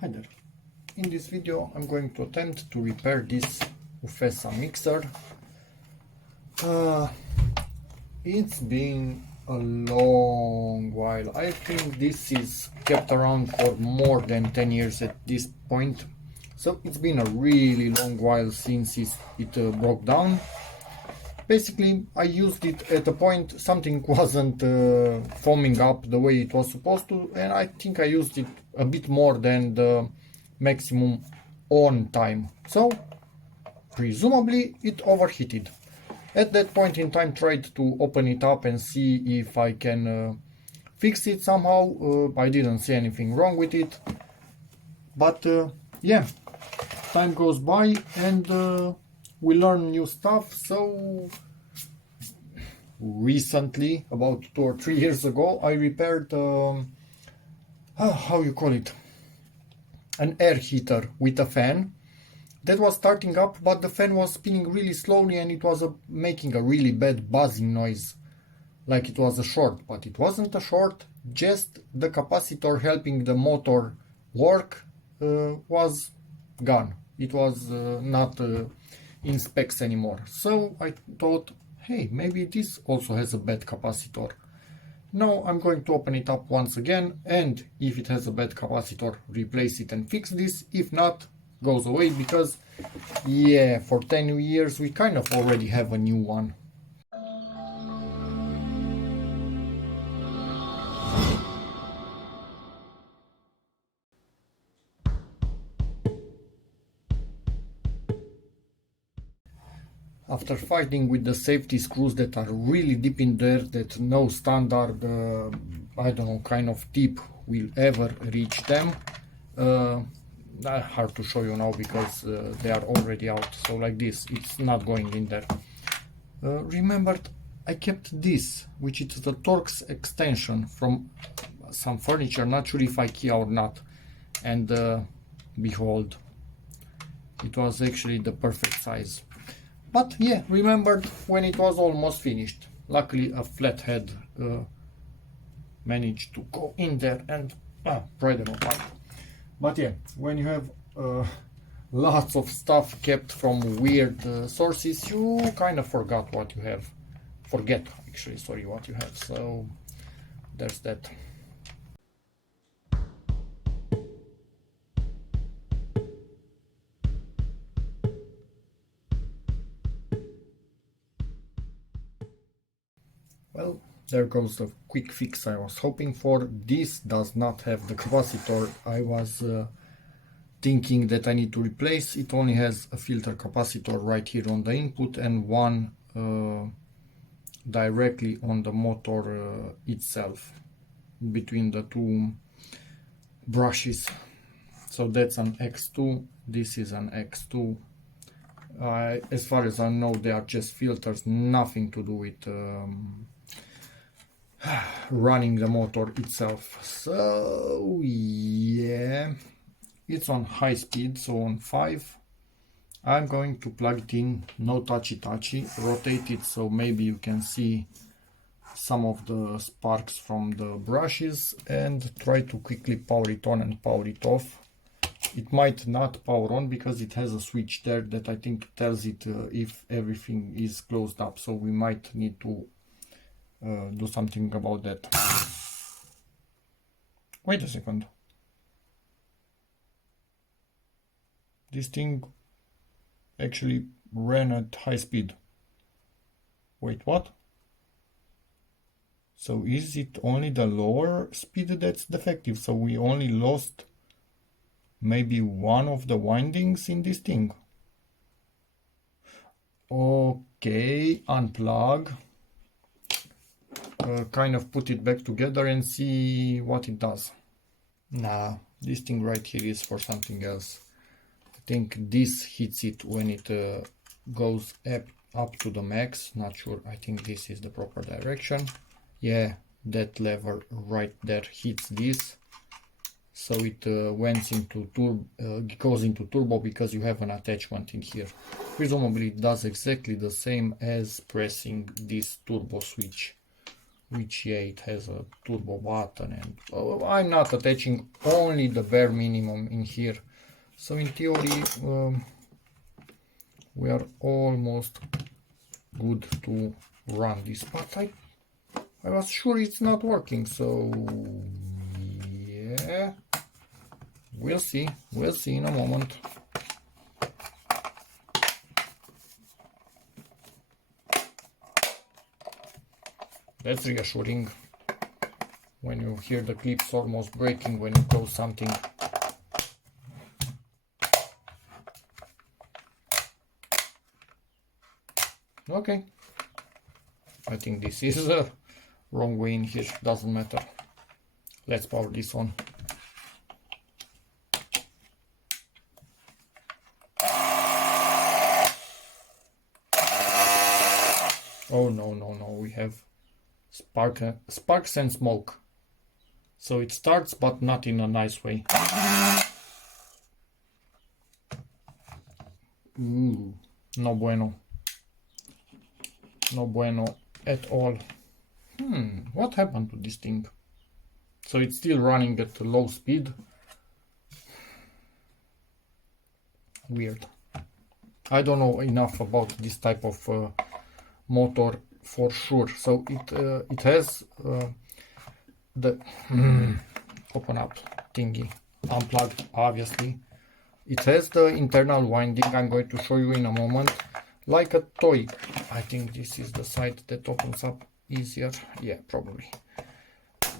Hi there. In this video I'm going to attempt to repair this Ufesa mixer. It's been a long while. I think this is kept around for more than 10 years at this point. So it's been a really long while since it broke down. Basically, I used it at a point something wasn't foaming up the way it was supposed to, and I think I used it a bit more than the maximum on time. So, presumably, it overheated. At that point in time, tried to open it up and see if I can fix it somehow. I didn't see anything wrong with it, but yeah, time goes by and we learn new stuff. So recently, about 2 or 3 years ago, I repaired how you call it, an air heater with a fan that was starting up, but the fan was spinning really slowly and it was making a really bad buzzing noise, like it was a short, but it wasn't a short, just the capacitor helping the motor work was gone. It was not in specs anymore. So I thought, hey, maybe this also has a bad capacitor. Now I'm going to open it up once again, and if it has a bad capacitor, replace it and fix this. If not, goes away, because yeah, for 10 years we kind of already have a new one. After fighting with the safety screws that are really deep in there, that no standard, I don't know, kind of tip will ever reach them. Hard to show you now because they are already out. So like this, it's not going in there. Remembered, I kept this, which is the Torx extension from some furniture, not sure if IKEA or not. And behold, it was actually the perfect size. But yeah, remembered when it was almost finished. Luckily, a flathead managed to go in there and pry them apart. But yeah, when you have lots of stuff kept from weird sources, you kind of forgot what you have. Forget, actually, sorry, what you have. So there's that. Well, there goes the quick fix I was hoping for. This does not have the capacitor I was thinking that I need to replace. It only has a filter capacitor right here on the input and one directly on the motor itself, between the two brushes. So that's an X2, this is an X2. As far as I know, they are just filters, nothing to do with running the motor itself. So yeah, it's on high speed, so on 5. I'm going to plug it in, no touchy, rotate it so maybe you can see some of the sparks from the brushes, and try to quickly power it on and power it off. It might not power on because it has a switch there that I think tells it if everything is closed up, so we might need to do something about that. Wait a second. This thing actually ran at high speed. Wait, what? So is it only the lower speed that's defective? So we only lost maybe one of the windings in this thing. Okay, unplug. Kind of put it back together and see what it does. Nah, this thing right here is for something else. I think this hits it when it goes up to the max. Not sure, I think this is the proper direction. Yeah, that lever right there hits this. So it goes into turbo because you have an attachment in here. Presumably it does exactly the same as pressing this turbo switch which, yeah, it has a turbo button, and I'm not attaching only the bare minimum in here. So in theory, we are almost good to run this, but I was sure it's not working, so yeah, we'll see in a moment. That's reassuring when you hear the clips almost breaking when you close something. Okay, I think this is the wrong way in here, doesn't matter. Let's power this on. Oh no, we have sparks and smoke. So it starts, but not in a nice way. Ooh, no bueno. No bueno at all. What happened to this thing? So it's still running at low speed. Weird. I don't know enough about this type of motor for sure. So it has the open up thingy, unplugged obviously. It has the internal winding. I'm going to show you in a moment, like a toy. I think this is the side that opens up easier. Yeah, probably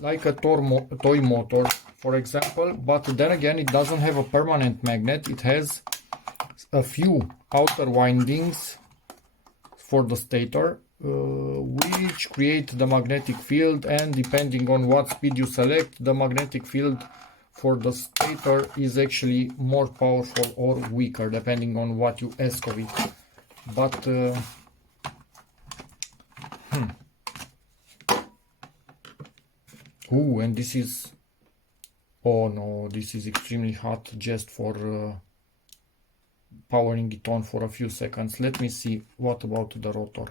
like a toy motor, for example. But then again, it doesn't have a permanent magnet. It has a few outer windings for the stator, which create the magnetic field, and depending on what speed you select, the magnetic field for the stator is actually more powerful or weaker depending on what you ask of it. But ooh, and this is, oh no, this is extremely hot just for powering it on for a few seconds. Let me see, what about the rotor?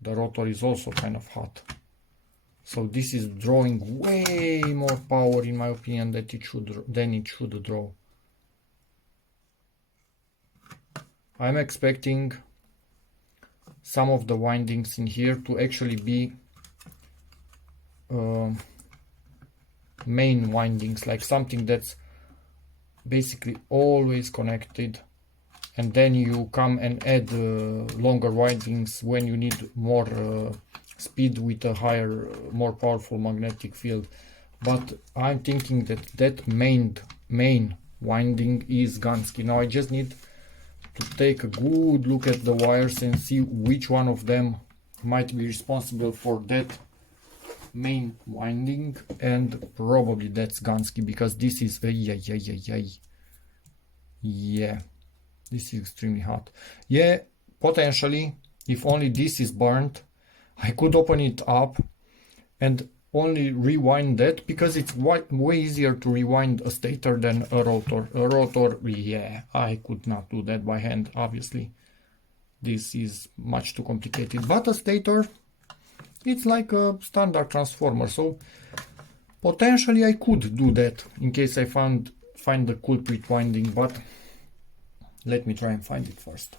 The rotor is also kind of hot. So this is drawing way more power, in my opinion, than it should draw. I'm expecting some of the windings in here to actually be main windings, like something that's basically always connected, and then you come and add longer windings when you need more speed with a higher, more powerful magnetic field. But I'm thinking that main winding is Gansky. Now I just need to take a good look at the wires and see which one of them might be responsible for that main winding, and probably that's Gansky, because this is yeah, this is extremely hot. Yeah, potentially, if only this is burnt, I could open it up and only rewind that, because it's way easier to rewind a stator than a rotor. A rotor, yeah, I could not do that by hand, obviously. This is much too complicated. But a stator, it's like a standard transformer, so potentially I could do that in case I find the culprit winding, but let me try and find it first.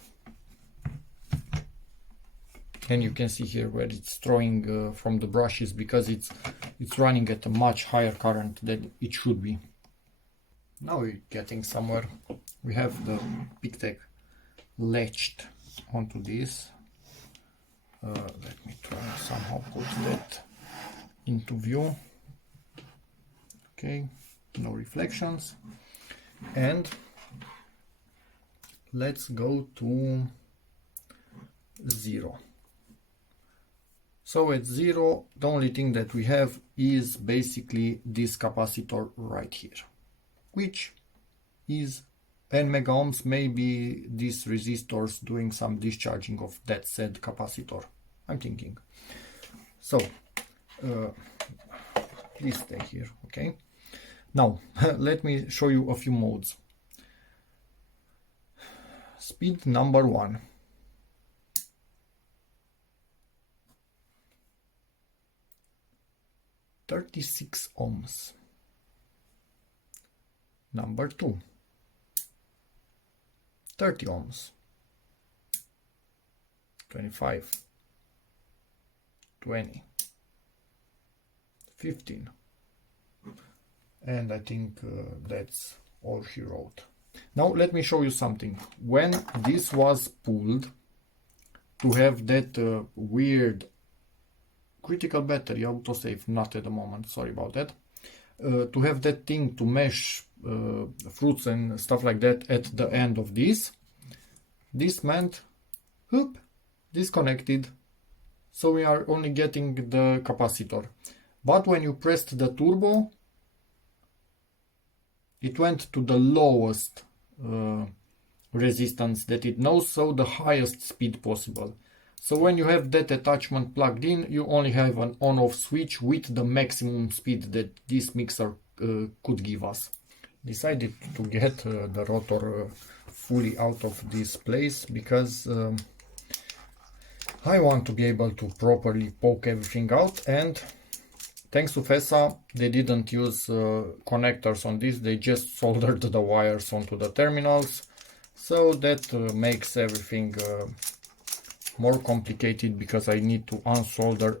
And you can see here where it's drawing from the brushes, because it's running at a much higher current than it should be. Now we're getting somewhere. We have the PicTech latched onto this. Let me try and somehow put that into view. Okay, no reflections. And let's go to 0. So at 0, the only thing that we have is basically this capacitor right here, which is 10 mega ohms. Maybe these resistors doing some discharging of that said capacitor, I'm thinking. So please stay here, okay? Now let me show you a few modes. Speed number 1. 36 ohms. Number 2, 30 ohms, 25, 20, 15, and I think that's all he wrote. Now let me show you something. When this was pulled, to have that weird critical battery autosave, not at the moment, sorry about that, to have that thing to mesh fruits and stuff like that at the end of this meant, whoop, disconnected, so we are only getting the capacitor. But when you pressed the turbo, it went to the lowest resistance that it knows, so the highest speed possible. So when you have that attachment plugged in, you only have an on-off switch with the maximum speed that this mixer could give us. Decided to get the rotor fully out of this place because I want to be able to properly poke everything out, and thanks to Ufesa, they didn't use connectors on this, they just soldered the wires onto the terminals, so that makes everything more complicated because I need to unsolder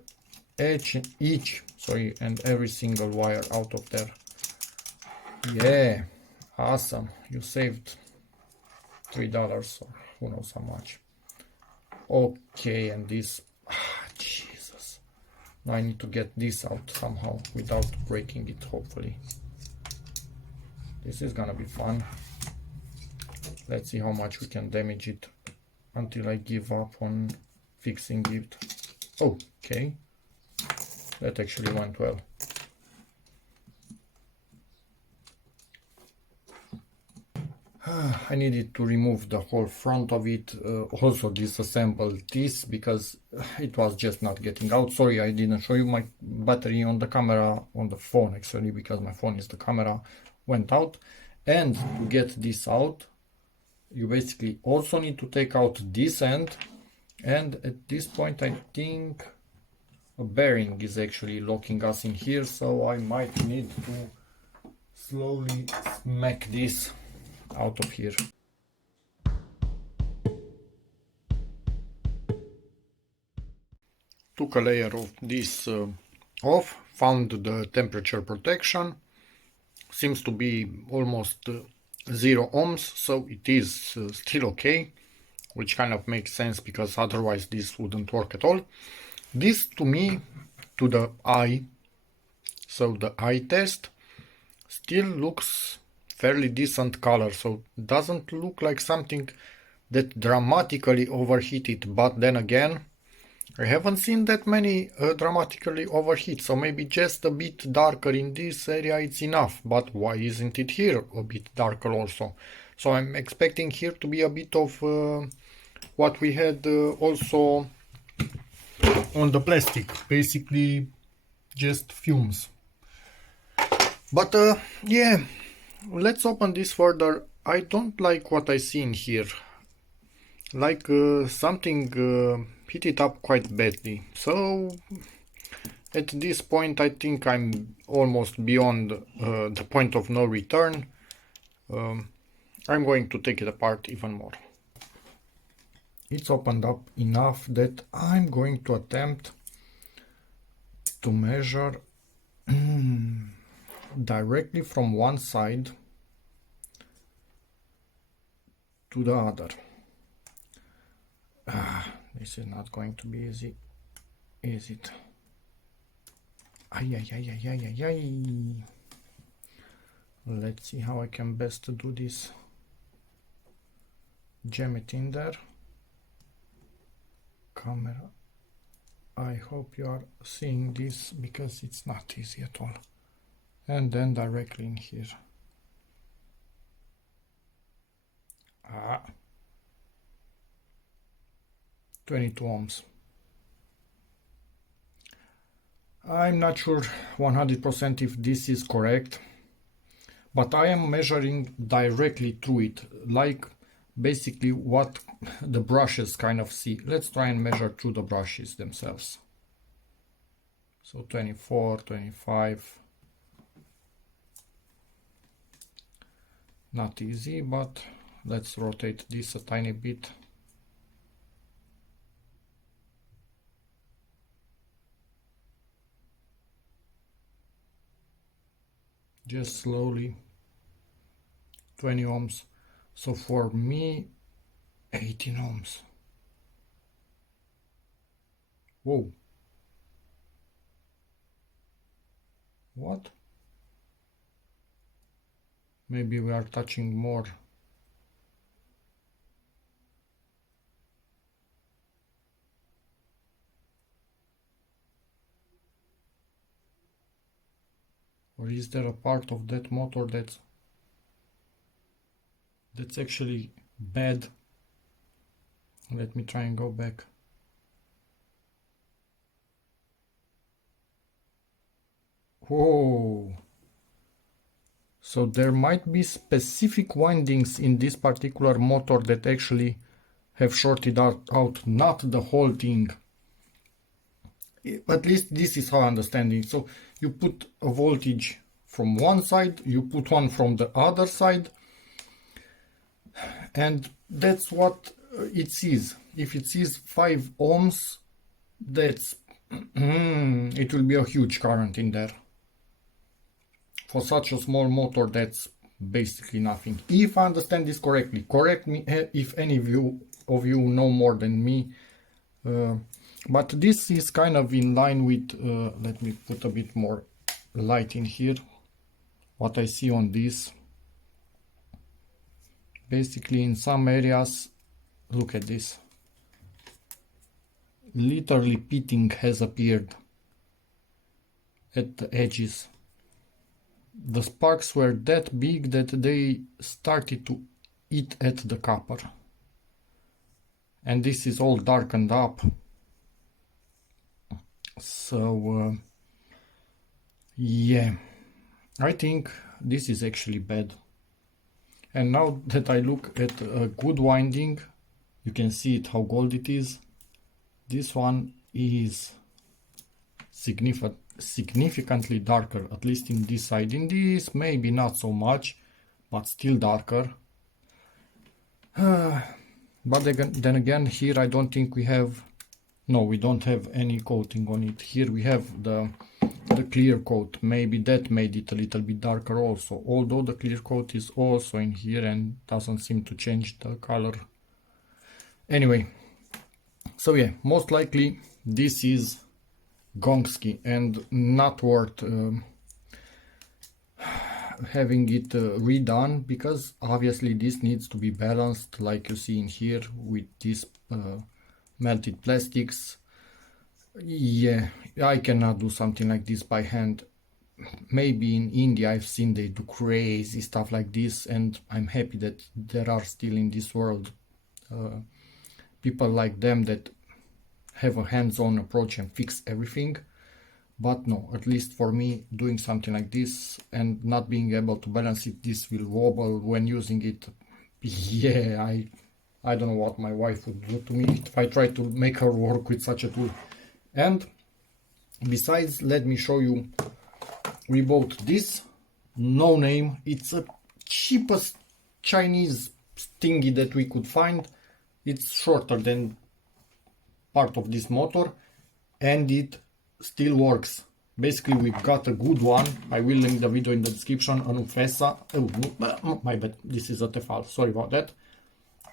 each and every single wire out of there. Yeah, awesome, you saved $3 or who knows how much. Okay, and this, Jesus, now I need to get this out somehow without breaking it, hopefully. This is gonna be fun. Let's see how much we can damage it until I give up on fixing it. Okay, that actually went well. I needed to remove the whole front of it, also disassemble this because it was just not getting out. Sorry, I didn't show you my battery on the camera, on the phone actually, because my phone is the camera, went out. And to get this out, you basically also need to take out this end, and at this point I think a bearing is actually locking us in here, so I might need to slowly smack this out of here. Took a layer of this off, found the temperature protection, seems to be almost 0 ohms, so it is still okay, which kind of makes sense because otherwise this wouldn't work at all. This to me, to the eye, so the eye test, still looks fairly decent color, so doesn't look like something that dramatically overheated, but then again I haven't seen that many dramatically overheat, so maybe just a bit darker in this area it's enough, but why isn't it here a bit darker also? So I'm expecting here to be a bit of what we had also on the plastic, basically just fumes. But yeah, let's open this further. I don't like what I see in here, like something heated up quite badly. So at this point I think I'm almost beyond the point of no return. I'm going to take it apart even more. It's opened up enough that I'm going to attempt to measure directly from one side to the other. This is not going to be easy, is it? Ay. Let's see how I can best do this. Jam it in there. Camera, I hope you are seeing this because it's not easy at all. And then directly in here. 22 ohms. I'm not sure 100% if this is correct, but I am measuring directly through it, like basically what the brushes kind of see. Let's try and measure through the brushes themselves. So 24, 25. Not easy, but let's rotate this a tiny bit. Just slowly. 20 ohms. So for me, 18 ohms. Whoa. What? Maybe we are touching more. Or is there a part of that motor that's actually bad? Let me try and go back. Whoa! So there might be specific windings in this particular motor that actually have shorted out, not the whole thing. At least this is how I understand it. So you put a voltage from one side, you put one from the other side, and that's what it sees. If it sees 5 ohms, that's it will be a huge current in there. For such a small motor, that's basically nothing. If I understand this correctly, correct me if any of you know more than me. But this is kind of in line with, let me put a bit more light in here, what I see on this. Basically in some areas, look at this, literally pitting has appeared at the edges. The sparks were that big that they started to eat at the copper. And this is all darkened up. So yeah, I think this is actually bad. And now that I look at a good winding, you can see it, how gold it is. This one is significantly darker, at least in this side. In this maybe not so much, but still darker. But then again, here I don't think we have, no, we don't have any coating on it. Here we have the clear coat. Maybe that made it a little bit darker also, although the clear coat is also in here and doesn't seem to change the color. Anyway, so yeah, most likely this is Gongski and not worth having it redone, because obviously this needs to be balanced, like you see in here with these melted plastics. Yeah, I cannot do something like this by hand. Maybe in India I've seen they do crazy stuff like this, and I'm happy that there are still in this world people like them that have a hands-on approach and fix everything. But no, at least for me, doing something like this and not being able to balance it, this will wobble when using it. Yeah, I don't know what my wife would do to me if I try to make her work with such a tool. And besides, let me show you, we bought this, no name. It's a cheapest Chinese thingy that we could find. It's shorter than part of this motor and it still works. Basically we got a good one. I will link the video in the description. An Ufesa, oh my bad, this is a Tefal, sorry about that.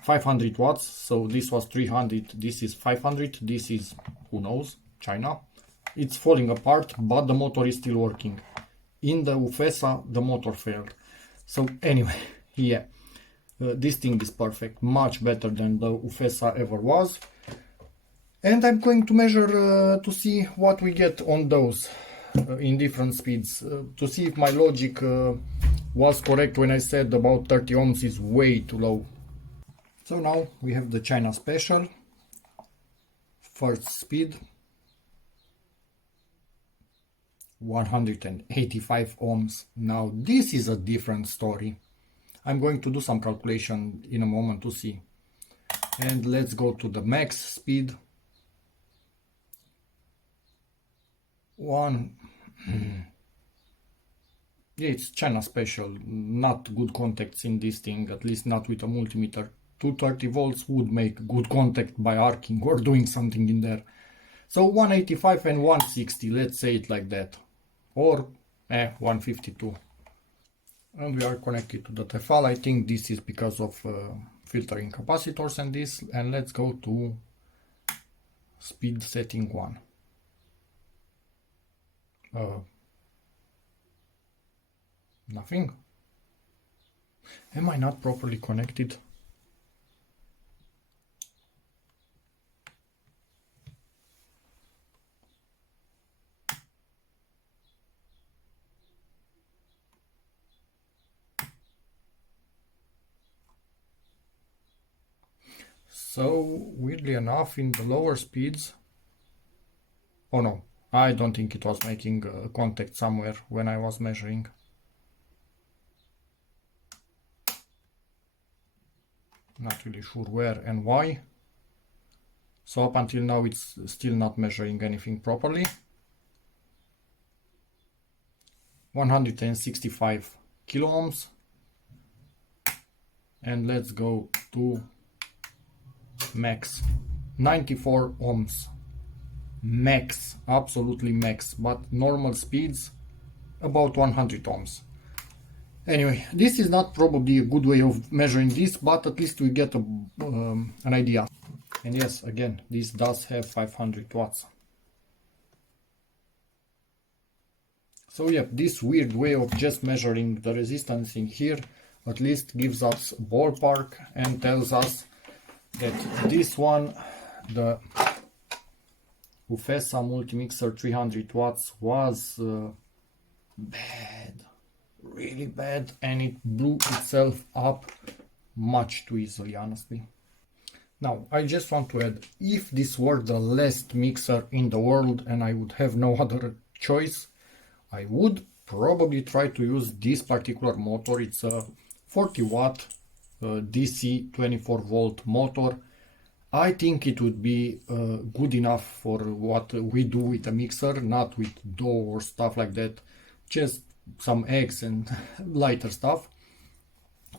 500 watts, so this was 300, this is 500, this is, who knows, China. It's falling apart, but the motor is still working. In the Ufesa, the motor failed. So anyway, yeah, this thing is perfect, much better than the Ufesa ever was. And I'm going to measure to see what we get on those in different speeds, to see if my logic was correct when I said about 30 ohms is way too low. So now we have the China Special, first speed, 185 ohms. Now this is a different story. I'm going to do some calculation in a moment to see. And let's go to the max speed. one. Yeah, it's China special, not good contacts in this thing, at least not with a multimeter. 230 volts would make good contact by arcing or doing something in there. So 185 and 160, let's say it like that. Or 152. And we are connected to the Tefal. I think this is because of filtering capacitors and this. And let's go to speed setting 1. Nothing. Am I not properly connected? So weirdly enough, in the lower speeds, oh no, I don't think it was making contact somewhere when I was measuring. Not really sure where and why. So up until now it's still not measuring anything properly. 165 kilo ohms. And let's go to max. 94 ohms. Max, absolutely max, but normal speeds about 100 ohms. Anyway, this is not probably a good way of measuring this, but at least we get an idea. And yes, again, this does have 500 watts. So yeah, this weird way of just measuring the resistance in here at least gives us ballpark and tells us that this one, the Ufesa Multi Mixer 300 watts, was bad, really bad, and it blew itself up much too easily, honestly. Now, I just want to add, if this were the last mixer in the world and I would have no other choice, I would probably try to use this particular motor. It's a 40 watt DC 24 volt motor. I think it would be good enough for what we do with a mixer, not with dough or stuff like that, just some eggs and lighter stuff.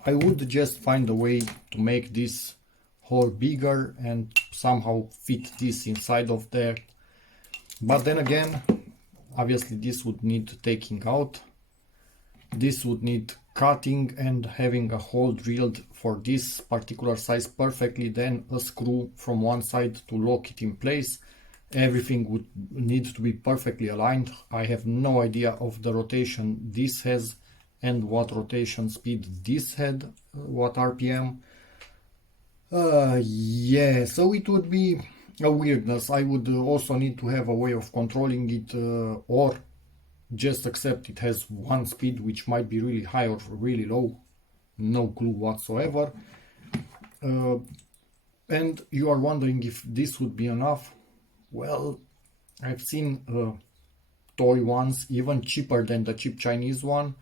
I would just find a way to make this hole bigger and somehow fit this inside of there. But then again, obviously this would need taking out. This would need cutting and having a hole drilled for this particular size perfectly, then a screw from one side to lock it in place. Everything would need to be perfectly aligned. I have no idea of the rotation this has and what rotation speed this had, what RPM. Yeah, so it would be a weirdness. I would also need to have a way of controlling it, or just accept it has one speed, which might be really high or really low. No clue whatsoever. And you are wondering if this would be enough. Well, I've seen toy ones, even cheaper than the cheap Chinese one,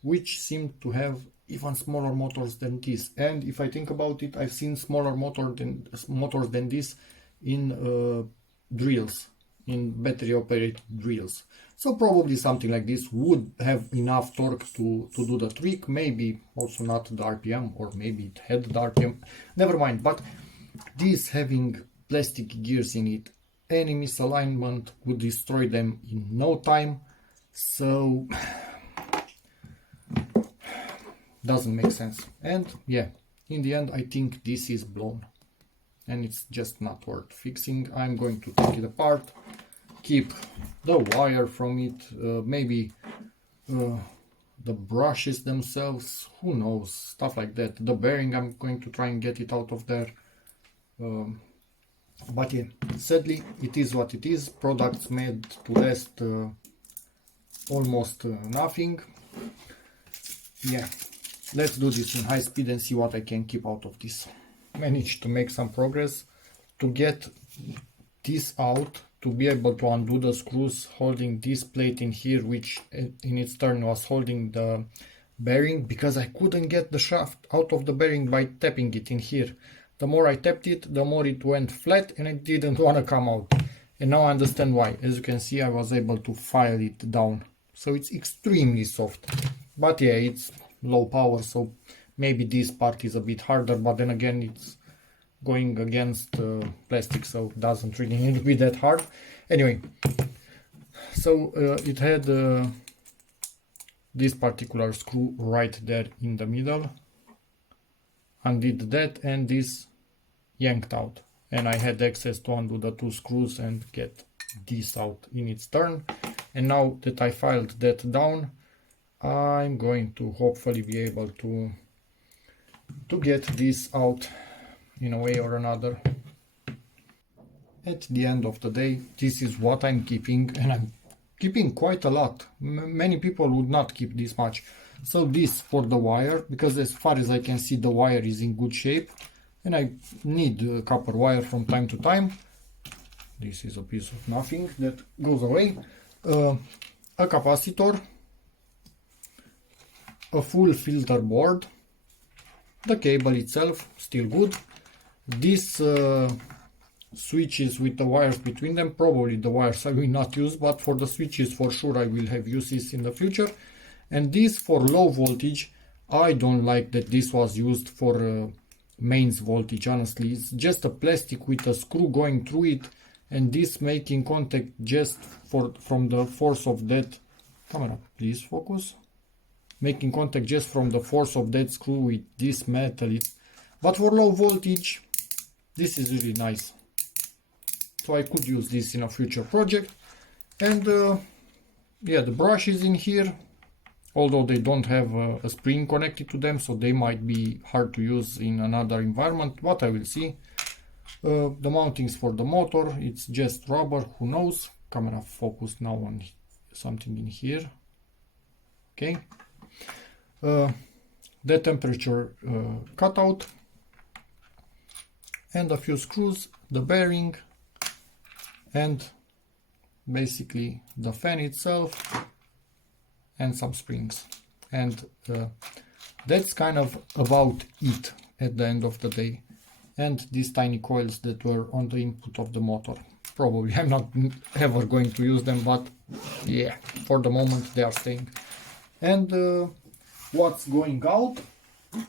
which seem to have even smaller motors than this. And if I think about it, I've seen smaller motors than this in drills, in battery operated drills. So probably something like this would have enough torque to do the trick. Maybe also not the RPM, or maybe it had the RPM, never mind. But this having plastic gears in it, any misalignment would destroy them in no time. So doesn't make sense. And yeah, in the end I think this is blown and it's just not worth fixing. I'm going to take it apart, keep the wire from it, maybe the brushes themselves, who knows, stuff like that. The bearing, I'm going to try and get it out of there. But yeah, sadly it is what it is. Products made to last almost nothing. Yeah, let's do this in high speed and see what I can keep out of this. Managed to make some progress to get this out, to be able to undo the screws holding this plate in here, which in its turn was holding the bearing, because I couldn't get the shaft out of the bearing by tapping it in here. The more I tapped it, the more it went flat and it didn't want to come out. And now I understand why. As you can see, I was able to file it down. So it's extremely soft. But yeah, it's low power, so maybe this part is a bit harder, but then again it's going against plastic, so it doesn't really need to be that hard. Anyway, so it had this particular screw right there in the middle. Undid that and this yanked out. And I had access to undo the two screws and get this out in its turn. And now that I filed that down, I'm going to hopefully be able to get this out in a way or another. At the end of the day, this is what I'm keeping, and I'm keeping quite a lot. Many people would not keep this much. So this for the wire, because as far as I can see the wire is in good shape, and I need copper wire from time to time. This is a piece of nothing that goes away. A capacitor, a full filter board, the cable itself still good. This switches with the wires between them, probably the wires I will not use, but for the switches for sure I will have uses in the future. And this for low voltage, I don't like that this was used for mains voltage, honestly. It's just a plastic with a screw going through it, and this making contact just from the force of that, camera please focus, making contact just from the force of that screw with this metal. But for low voltage, this is really nice. So I could use this in a future project. And yeah, the brush is in here, although they don't have a spring connected to them, so they might be hard to use in another environment, but I will see. The mountings for the motor, it's just rubber, who knows. Camera focused now on something in here. Okay. The temperature cutout, and a few screws, the bearing, and basically the fan itself, and some springs. And that's kind of about it at the end of the day. And these tiny coils that were on the input of the motor. Probably I'm not ever going to use them, but yeah, for the moment they are staying. And what's going out?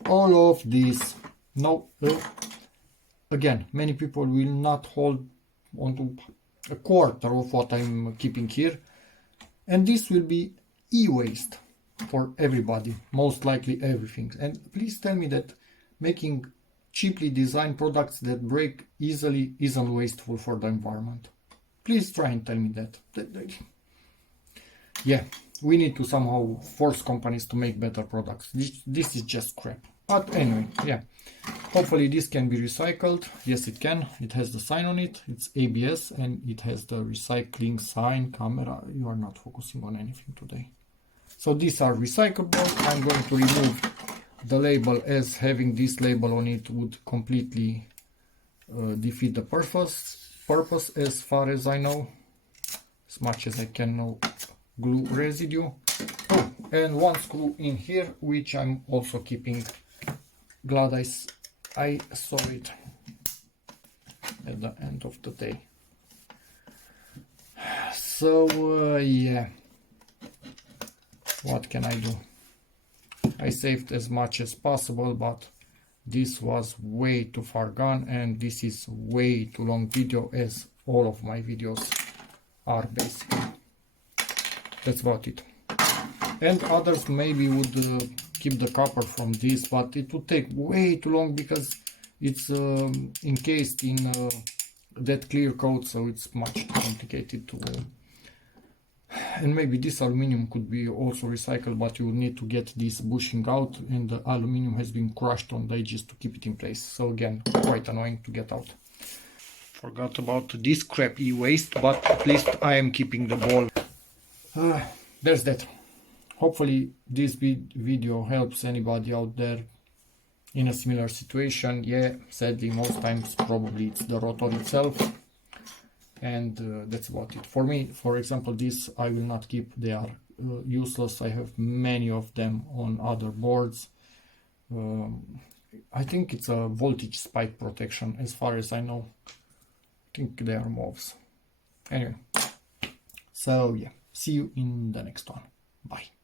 All of this. Now, again, many people will not hold onto a quarter of what I'm keeping here. And this will be e-waste for everybody, most likely everything. And please tell me that making cheaply designed products that break easily isn't wasteful for the environment. Please try and tell me that. Yeah, we need to somehow force companies to make better products. This is just crap. But anyway, yeah, hopefully this can be recycled. Yes, it can. It has the sign on it. It's ABS and it has the recycling sign. Camera, you are not focusing on anything today. So these are recyclable. I'm going to remove the label, as having this label on it would completely defeat the purpose as far as I know, as much as I can know. Glue residue. Oh, and one screw in here, which I'm also keeping. Glad I saw it at the end of the day. So yeah, what can I do? I saved as much as possible, but this was way too far gone, and this is way too long video, as all of my videos are basically. That's about it. And others maybe would keep the copper from this, but it would take way too long because it's encased in that clear coat, so it's much too complicated to and maybe this aluminum could be also recycled, but you would need to get this bushing out, and the aluminum has been crushed on the edges to keep it in place. So again, quite annoying to get out. Forgot about this crap e-waste, but at least I am keeping the ball. There's that. Hopefully this video helps anybody out there in a similar situation. Yeah, sadly most times probably it's the rotor itself. And that's about it. For me, for example, this I will not keep. They are useless. I have many of them on other boards. I think it's a voltage spike protection, as far as I know. I think they are MOVs. Anyway, so yeah, see you in the next one. Bye.